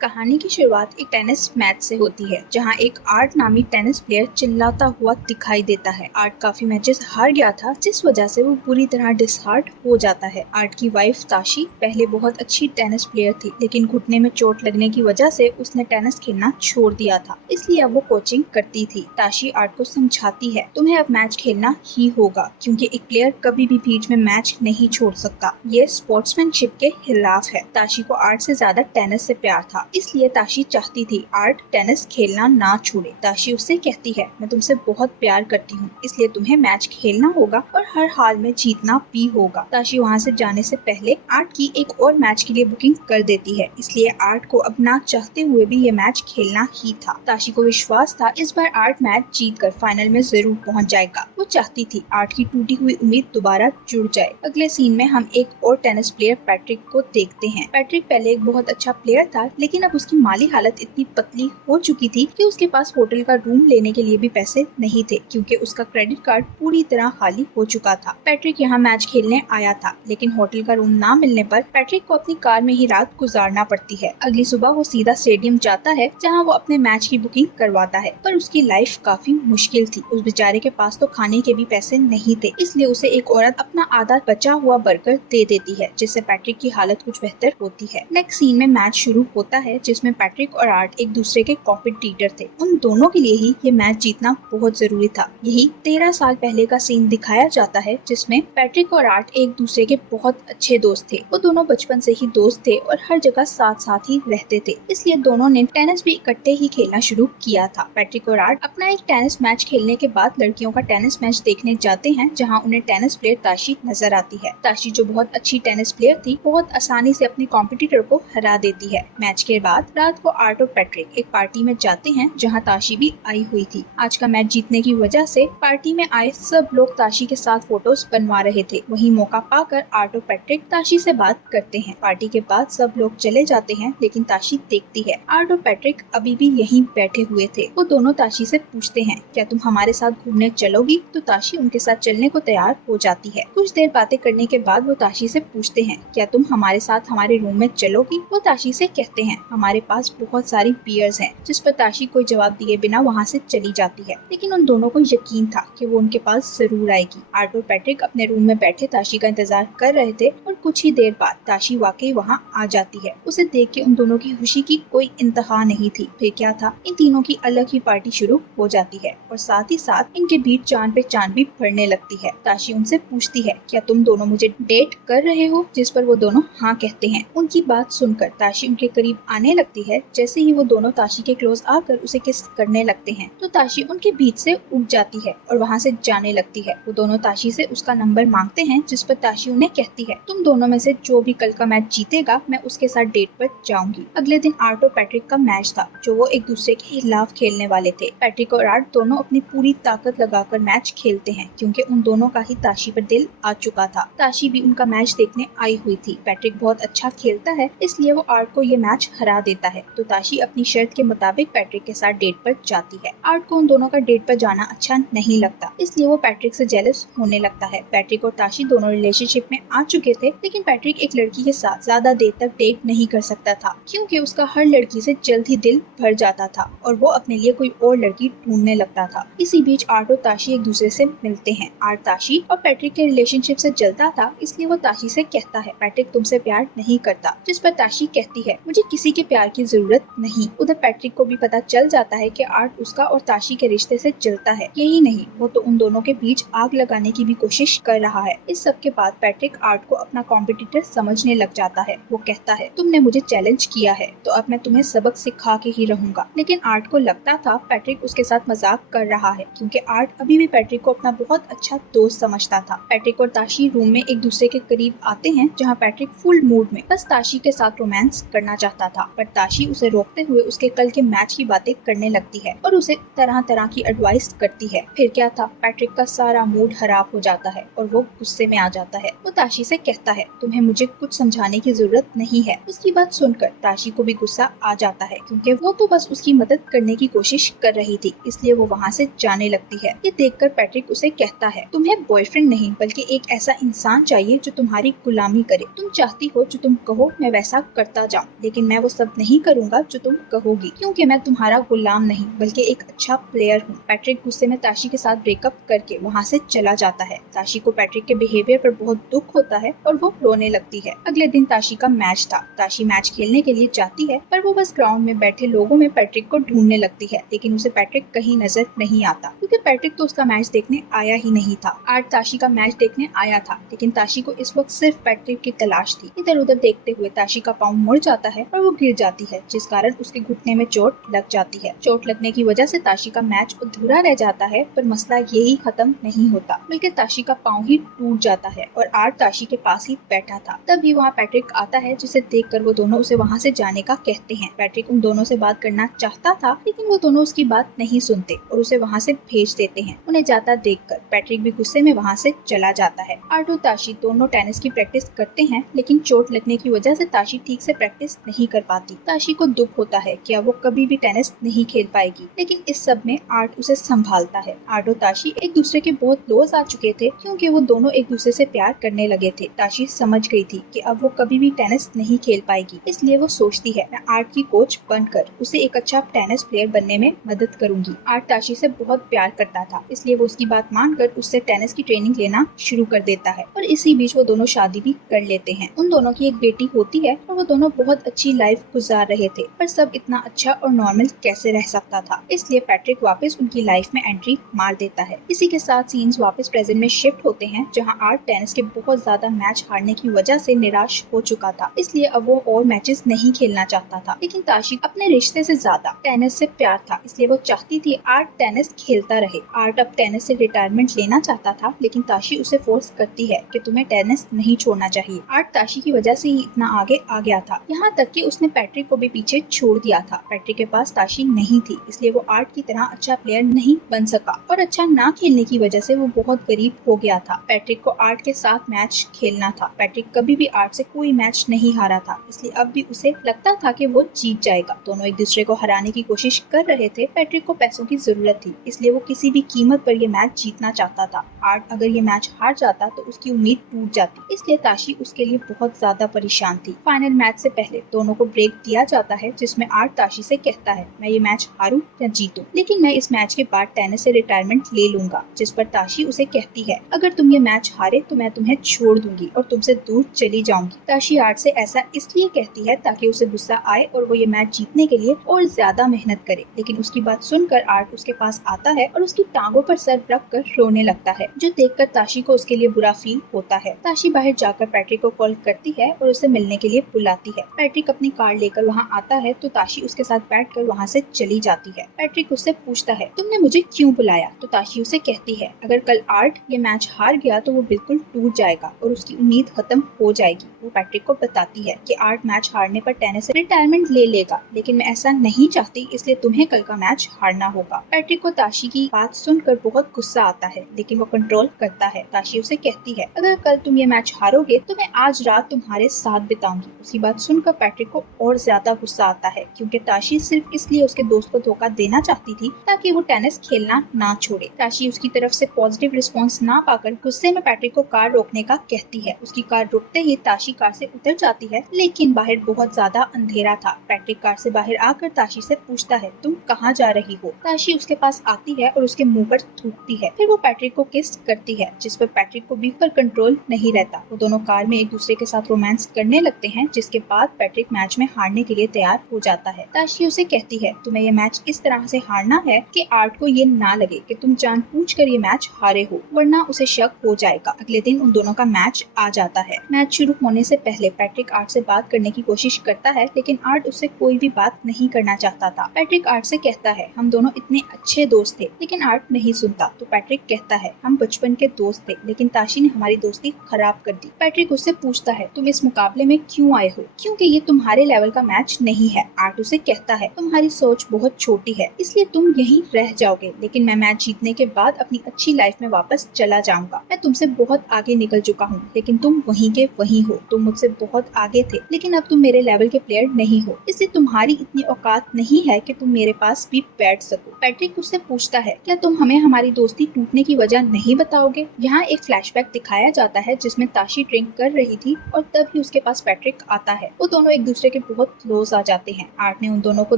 कहानी की शुरुआत एक टेनिस मैच से होती है जहां एक आर्ट नामी टेनिस प्लेयर चिल्लाता हुआ दिखाई देता है। आर्ट काफी मैचेस हार गया था जिस वजह से वो पूरी तरह डिसहार्ट हो जाता है। आर्ट की वाइफ ताशी पहले बहुत अच्छी टेनिस प्लेयर थी, लेकिन घुटने में चोट लगने की वजह से उसने टेनिस खेलना छोड़ दिया था, इसलिए अब वो कोचिंग करती थी। ताशी आर्ट को समझाती है, तुम्हें अब मैच खेलना ही होगा क्योंकि एक प्लेयर कभी भी बीच में मैच नहीं छोड़ सकता। ये स्पोर्ट्समैनशिप के खिलाफ है। ताशी को आर्ट से ज्यादा टेनिस से प्यार था, इसलिए ताशी चाहती थी आर्ट टेनिस खेलना ना छोड़े। ताशी उससे कहती है, मैं तुमसे बहुत प्यार करती हूँ, इसलिए तुम्हें मैच खेलना होगा और हर हाल में जीतना भी होगा। ताशी वहाँ से जाने से पहले आर्ट की एक और मैच के लिए बुकिंग कर देती है, इसलिए आर्ट को अब ना चाहते हुए भी ये मैच खेलना ही था। ताशी को विश्वास था इस बार आर्ट मैच जीतकर फाइनल में जरूर पहुँच जाएगा। वो चाहती थी आर्ट की टूटी हुई उम्मीद दोबारा जुड़ जाए। अगले सीन में हम एक और टेनिस प्लेयर पैट्रिक को देखते हैं। पैट्रिक पहले एक बहुत अच्छा प्लेयर था, लेकिन अब उसकी माली हालत इतनी पतली हो चुकी थी कि उसके पास होटल का रूम लेने के लिए भी पैसे नहीं थे, क्योंकि उसका क्रेडिट कार्ड पूरी तरह खाली हो चुका था। पैट्रिक यहाँ मैच खेलने आया था, लेकिन होटल का रूम ना मिलने पर पैट्रिक को अपनी कार में ही रात गुजारना पड़ती है। अगली सुबह वो सीधा स्टेडियम जाता है जहाँ वो अपने मैच की बुकिंग करवाता है, पर उसकी लाइफ काफी मुश्किल थी। उस बेचारे के पास तो खाने के भी पैसे नहीं थे, इसलिए उसे एक औरत अपना आधा बचा हुआ बर्गर दे देती है, जिससे पैट्रिक की हालत कुछ बेहतर होती है। नेक्स्ट सीन में मैच शुरू होता है जिसमें पैट्रिक और आर्ट एक दूसरे के कॉम्पिटिटर थे। उन दोनों के लिए ही ये मैच जीतना बहुत जरूरी था। यही 13 साल पहले का सीन दिखाया जाता है जिसमें पैट्रिक और आर्ट एक दूसरे के बहुत अच्छे दोस्त थे। वो दोनों बचपन से ही दोस्त थे और हर जगह साथ साथ ही रहते थे, इसलिए दोनों ने टेनिस भी इकट्ठे ही खेलना शुरू किया था। पैट्रिक और आर्ट अपना एक टेनिस मैच खेलने के बाद लड़कियों का टेनिस मैच देखने जाते हैं, जहाँ उन्हें टेनिस प्लेयर ताशी नजर आती है। ताशी जो बहुत अच्छी टेनिस प्लेयर थी, बहुत आसानी से अपने कॉम्पिटिटर को हरा देती है। मैच के बाद रात को आर्ट और पैट्रिक एक पार्टी में जाते हैं जहां ताशी भी आई हुई थी। आज का मैच जीतने की वजह से पार्टी में आए सब लोग ताशी के साथ फोटोज बनवा रहे थे। वही मौका पाकर आर्ट और पैट्रिक ताशी से बात करते हैं। पार्टी के बाद सब लोग चले जाते हैं, लेकिन ताशी देखती है आर्ट और पैट्रिक अभी भी यहीं बैठे हुए थे। वो दोनों ताशी से पूछते हैं, क्या तुम हमारे साथ घूमने चलोगी? तो ताशी उनके साथ चलने को तैयार हो जाती है। कुछ देर बातें करने के बाद वो ताशी से पूछते हैं, क्या तुम हमारे साथ हमारे रूम में चलोगी? वो ताशी से कहते हैं, हमारे पास बहुत सारी बियर्स हैं, जिस पर ताशी कोई जवाब दिए बिना वहाँ से चली जाती है। लेकिन उन दोनों को यकीन था कि वो उनके पास जरूर आएगी। आर्ट और पैट्रिक अपने रूम में बैठे ताशी का इंतजार कर रहे थे और कुछ ही देर बाद ताशी वाकई वहाँ आ जाती है। उसे देख के उन दोनों की खुशी की कोई इंतहा नहीं थी। फिर क्या था, इन तीनों की अलग ही पार्टी शुरू हो जाती है और साथ ही साथ इनके बीच चांद पे चांद भी पड़ने लगती है। ताशी उनसे पूछती है, क्या तुम दोनों मुझे डेट कर रहे हो? जिस पर वो दोनों हाँ कहते हैं। उनकी बात सुनकर ताशी उनके करीब आने लगती है। जैसे ही वो दोनों ताशी के क्लोज आकर उसे किस करने लगते हैं, तो ताशी उनके बीच से उठ जाती है और वहाँ से जाने लगती है। वो दोनों ताशी से उसका नंबर मांगते हैं, जिस पर ताशी उन्हें कहती है, तुम दोनों में से जो भी कल का मैच जीतेगा मैं उसके साथ डेट पर जाऊंगी। अगले दिन आर्ट और पैट्रिक का मैच था, जो वो एक दूसरे के खिलाफ खेलने वाले थे। पैट्रिक और आर्ट दोनों अपनी पूरी ताकत लगाकर मैच खेलते हैं, क्योंकि उन दोनों का ही ताशी पर दिल आ चुका था। ताशी भी उनका मैच देखने आई हुई थी। पैट्रिक बहुत अच्छा खेलता है, इसलिए वो आर्ट को ये मैच हरा देता है। तो ताशी अपनी शर्त के मुताबिक पैट्रिक के साथ डेट पर जाती है। आर्ट को उन दोनों का डेट पर जाना अच्छा नहीं लगता, इसलिए वो पैट्रिक से जेलस होने लगता है। पैट्रिक और ताशी दोनों रिलेशनशिप में आ चुके थे, लेकिन पैट्रिक एक लड़की के साथ ज्यादा देर तक डेट नहीं कर सकता था, क्योंकि उसका हर लड़की से जल्द ही दिल भर जाता था और वो अपने लिए कोई और लड़की ढूंढने लगता था। इसी बीच आर्ट और ताशी एक दूसरे से मिलते हैं। आर्ट ताशी और पैट्रिक के रिलेशनशिप से जलता था, इसलिए वो ताशी से कहता है, पैट्रिक तुमसे प्यार नहीं करता। जिस पर ताशी कहती है, मुझे किसी के प्यार की जरूरत नहीं। उधर पैट्रिक को भी पता चल जाता है कि आर्ट उसका और ताशी के रिश्ते से जलता है। यही नहीं, वो तो उन दोनों के बीच आग लगाने की भी कोशिश कर रहा है। इस सब के बाद पैट्रिक आर्ट को अपना कॉम्पिटिटर समझने लग जाता है। वो कहता है, तुमने मुझे चैलेंज किया है तो अब मैं तुम्हें सबक सिखा के ही रहूंगा। लेकिन आर्ट को लगता था पैट्रिक उसके साथ मजाक कर रहा है, क्योंकि आर्ट अभी भी पैट्रिक को अपना बहुत अच्छा दोस्त समझता था। पैट्रिक और ताशी रूम में एक दूसरे के करीब आते हैं, जहाँ पैट्रिक फुल मूड में बस ताशी के साथ रोमांस करना चाहता था, पर ताशी उसे रोकते हुए उसके कल के मैच की बातें करने लगती है और उसे तरह तरह की एडवाइस करती है। फिर क्या था, पैट्रिक का सारा मूड खराब हो जाता है और वो गुस्से में आ जाता है। वो ताशी से कहता है, तुम्हें मुझे कुछ समझाने की जरूरत नहीं है। उसकी बात सुनकर ताशी को भी गुस्सा आ जाता है, क्योंकि वो तो बस उसकी मदद करने की कोशिश कर रही थी, इसलिए वो वहाँ से जाने लगती है। ये देखकर पैट्रिक उसे कहता है, तुम्हें बॉयफ्रेंड नहीं बल्कि एक ऐसा इंसान चाहिए जो तुम्हारी गुलामी करे। तुम चाहती हो जो तुम कहो मैं वैसा करता जाऊँ, लेकिन मैं वो वो सब नहीं करूंगा जो तुम कहोगी, क्योंकि मैं तुम्हारा गुलाम नहीं बल्कि एक अच्छा प्लेयर हूँ। पैट्रिक गुस्से में ताशी के साथ ब्रेकअप करके वहाँ से चला जाता है। ताशी को पैट्रिक के बिहेवियर पर बहुत दुख होता है और वो रोने लगती है। अगले दिन ताशी का मैच था। ताशी मैच खेलने के लिए जाती है, पर वो बस ग्राउंड में बैठे लोगों में पैट्रिक को ढूंढने लगती है, लेकिन उसे पैट्रिक कहीं नजर नहीं आता, क्योंकि पैट्रिक तो उसका मैच देखने आया ही नहीं था। आज ताशी का मैच देखने आया था, लेकिन ताशी को इस वक्त सिर्फ पैट्रिक की तलाश थी। इधर उधर देखते हुए ताशी का पाँव मुड़ जाता है और वो गिर जाती है, जिस कारण उसके घुटने में चोट लग जाती है। चोट लगने की वजह से ताशी का मैच अधूरा रह जाता है, पर मसला यही खत्म नहीं होता, बल्कि ताशी का पाँव ही टूट जाता है और आर्ट ताशी के पास ही बैठा था। तभी वहाँ पैट्रिक आता है, जिसे देखकर वो दोनों उसे वहाँ से जाने का कहते हैं। पैट्रिक उन दोनों से बात करना चाहता था, लेकिन वो दोनों उसकी बात नहीं सुनते और उसे वहाँ से भेज देते हैं। उन्हें जाता देखकर पैट्रिक भी गुस्से में वहाँ से चला जाता है। आर्ट और ताशी दोनों टेनिस की प्रैक्टिस करते हैं, लेकिन चोट लगने की वजह से ताशी ठीक से प्रैक्टिस नहीं कर पाती। ताशी को दुख होता है कि अब वो कभी भी टेनिस नहीं खेल पाएगी, लेकिन इस सब में आर्ट उसे संभालता है। आर्ट और ताशी एक दूसरे के बहुत क्लोज आ चुके थे, क्योंकि वो दोनों एक दूसरे से प्यार करने लगे थे। ताशी समझ गई थी कि अब वो कभी भी टेनिस नहीं खेल पाएगी, इसलिए वो सोचती है मैं आर्ट की कोच बनकर उसे एक अच्छा टेनिस प्लेयर बनने में मदद करूंगी। आर्ट ताशी से बहुत प्यार करता था, इसलिए वो उसकी बात मानकर उससे टेनिस की ट्रेनिंग लेना शुरू कर देता है और इसी बीच वो दोनों शादी भी कर लेते हैं। उन दोनों की एक बेटी होती है और वो दोनों बहुत अच्छी लाइफ गुजार रहे थे, पर सब इतना अच्छा और नॉर्मल कैसे रह सकता था, इसलिए पैट्रिक वापस उनकी लाइफ में एंट्री मार देता है। इसी के साथ सीन्स वापस प्रेजेंट में शिफ्ट होते हैं, जहां आर्ट टेनिस के बहुत ज्यादा मैच हारने की वजह से निराश हो चुका था, इसलिए अब वो और मैचेस नहीं खेलना चाहता था। लेकिन ताशी अपने रिश्ते से ज्यादा टेनिस से प्यार था, इसलिए वो चाहती थी आर्ट टेनिस खेलता रहे। आर्ट अब टेनिस से रिटायरमेंट लेना चाहता था, लेकिन ताशी उसे फोर्स करती है कि तुम्हें टेनिस नहीं छोड़ना चाहिए। आर्ट ताशी की वजह से ही इतना आगे आ गया था, यहाँ तक कि उसने पैट्रिक को भी पीछे छोड़ दिया था। पैट्रिक के पास ताशी नहीं थी, इसलिए वो आर्ट की तरह अच्छा प्लेयर नहीं बन सका और अच्छा ना खेलने की वजह से वो बहुत गरीब हो गया था। पैट्रिक को आर्ट के साथ मैच खेलना था। पैट्रिक कभी भी आर्ट से कोई मैच नहीं हारा था, इसलिए अब भी उसे लगता था कि वो जीत जाएगा। दोनों एक दूसरे को हराने की कोशिश कर रहे थे। पैट्रिक को पैसों की जरूरत थी, इसलिए वो किसी भी कीमत पर ये मैच जीतना चाहता था। आर्ट अगर ये मैच हार जाता तो उसकी उम्मीद टूट जाती, इसलिए ताशी उसके लिए बहुत ज्यादा परेशान थी। फाइनल मैच से पहले दोनों को ब्रेक दिया जाता है, जिसमें आर्ट ताशी से कहता है मैं ये मैच हारूं या जीतूं, लेकिन मैं इस मैच के बाद टेनिस से रिटायरमेंट ले लूंगा। जिस पर ताशी उसे कहती है अगर तुम ये मैच हारे तो मैं तुम्हें छोड़ दूंगी और तुमसे दूर चली जाऊंगी। ताशी आर्ट से ऐसा इसलिए कहती है ताकि उसे गुस्सा आए और वो ये मैच जीतने के लिए और ज्यादा मेहनत करे, लेकिन उसकी बात सुनकर आर्ट उसके पास आता है और उसकी टांगों पर सर रख कर रोने लगता है, जो देखकर ताशी को उसके लिए बुरा फील होता है। ताशी बाहर जाकर पैट्रिक को कॉल करती है और उसे मिलने के लिए बुलाती है। पैट्रिक अपनी कार लेकर वहाँ आता है तो ताशी उसके साथ बैठकर वहाँ से चली जाती है। पैट्रिक उससे पूछता है तुमने मुझे क्यों बुलाया, तो ताशी उसे कहती है अगर कल आर्ट ये मैच हार गया तो वो बिल्कुल टूट जाएगा और उसकी उम्मीद खत्म हो जाएगी। वो पैट्रिक को बताती है कि आर्ट मैच हारने पर टेनिस से रिटायरमेंट ले लेगा, लेकिन मैं ऐसा नहीं चाहती, इसलिए तुम्हें कल का मैच हारना होगा। पैट्रिक को ताशी की बात सुनकर बहुत गुस्सा आता है, लेकिन वो कंट्रोल करता है। ताशी उसे कहती है अगर कल तुम ये मैच हारोगे तो मैं आज रात तुम्हारे साथ बिताऊंगी। उसकी बात सुनकर पैट्रिक को और ज्यादा गुस्सा आता है, क्योंकि ताशी सिर्फ इसलिए उसके दोस्त को धोखा देना चाहती थी ताकि वो टेनिस खेलना ना छोड़े। ताशी उसकी तरफ से पॉजिटिव रिस्पॉन्स ना पाकर गुस्से में पैट्रिक को कार रोकने का कहती है। उसकी कार रुकते ही ताशी कार से उतर जाती है, लेकिन बाहर बहुत ज्यादा अंधेरा था। पैट्रिक कार से बाहर आकर ताशी से पूछता है तुम कहाँ जा रही हो। ताशी उसके पास आती है और उसके मुंह पर थूकती है, फिर वो पैट्रिक को किस करती है, जिस पर पैट्रिक को भी पर कंट्रोल नहीं रहता। वो दोनों कार में एक दूसरे के साथ रोमांस करने लगते हैं, जिसके बाद पैट्रिक मैच में हारने के लिए तैयार हो जाता है। ताशी उसे कहती है तुम्हें ये मैच इस तरह से हारना है कि आर्ट को ये ना लगे कि तुम जानबूझकर ये मैच हारे हो, वरना उसे शक हो जाएगा। अगले दिन उन दोनों का मैच आ जाता है। मैच शुरू होने से पहले पैट्रिक आर्ट से बात करने की कोशिश करता है, लेकिन आर्ट उससे कोई भी बात नहीं करना चाहता था। पैट्रिक आर्ट से कहता है हम दोनों इतने अच्छे दोस्त थे, लेकिन आर्ट नहीं सुनता। तो पैट्रिक कहता है हम बचपन के दोस्त थे, लेकिन ताशी ने हमारी दोस्ती खराब कर दी। पैट्रिक उससे पूछता है तुम इस मुकाबले में क्यों आए हो, क्योंकि ये तुम्हारे लेवल का मैच नहीं है। आर्ट उसे कहता है तुम्हारी सोच बहुत छोटी है, इसलिए तुम यहीं रह जाओगे, लेकिन मैं मैच जीतने के बाद अपनी अच्छी लाइफ में वापस चला जाऊंगा। मैं तुमसे बहुत आगे निकल चुका हूँ, लेकिन तुम वहीं के वहीं हो। तुम मुझसे बहुत आगे थे, लेकिन अब तुम मेरे लेवल के प्लेयर नहीं हो, इसलिए तुम्हारी इतनी औकात नहीं है कि तुम मेरे पास भी बैठ सको। पैट्रिक उससे पूछता है क्या तुम हमें हमारी दोस्ती टूटने की वजह नहीं बताओगे। यहाँ एक फ्लैशबैक दिखाया जाता है जिसमें ताशी ड्रिंक कर रही थी और तभी उसके पास पैट्रिक आता है। वो दोनों एक दूसरे के बहुत क्लोज आ जाते हैं। आर्ट ने उन दोनों को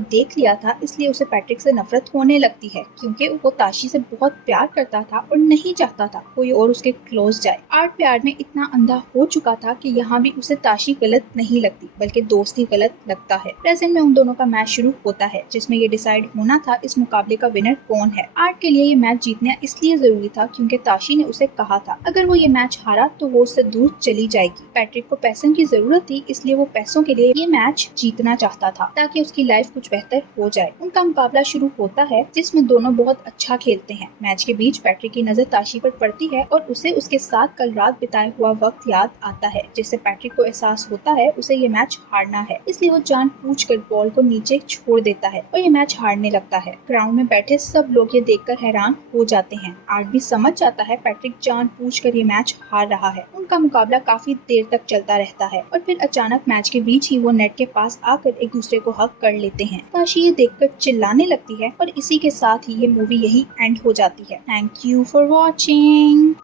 देख लिया था, इसलिए उसे पैट्रिक से नफरत होने लगती है क्योंकि वो ताशी से बहुत प्यार करता था और नहीं चाहता था कोई और उसके क्लोज जाए। आर्ट प्यार में इतना अंधा हो चुका था कि यहाँ भी उसे ताशी गलत नहीं लगती बल्कि दोस्त ही गलत लगता है। प्रेजेंट में उन दोनों का मैच शुरू होता है जिसमें ये डिसाइड होना था इस मुकाबले का विनर कौन है। आर्ट के लिए ये मैच जीतना इसलिए जरूरी था क्योंकि ताशी ने उसे कहा था अगर वो ये मैच हारा तो वो उससे दूर चली जाएगी। पैट्रिक को पैसों की जरूरत थी, इसलिए वो पैसों के लिए ये मैच जीतना चाहता था ताकि उसकी लाइफ कुछ बेहतर हो जाए। उनका मुकाबला शुरू होता है जिसमें दोनों बहुत अच्छा खेलते हैं। मैच के बीच पैट्रिक की नजर ताशी पर पड़ती है और उसे उसके साथ कल रात बिताया हुआ वक्त याद आता है, जिससे पैट्रिक को एहसास होता है उसे ये मैच हारना है। इसलिए वो जानबूझकर बॉल को नीचे छोड़ देता है और ये मैच हारने लगता है। ग्राउंड में बैठे सब लोग ये देखकर हैरान हो जाते हैं। आर्ट भी समझ जाता है पैट्रिक जानबूझकर ये मैच हार रहा है। उनका मुकाबला काफी देर तक चलता रहता है और फिर अचानक मैच के बीच ही वो नेट के पास आकर एक दूसरे को हक कर लेते हैं। ताशी ये देखकर चिल्लाने लगती है और इसी के साथ ही ये मूवी यही एंड हो जाती है। Thank you for watching.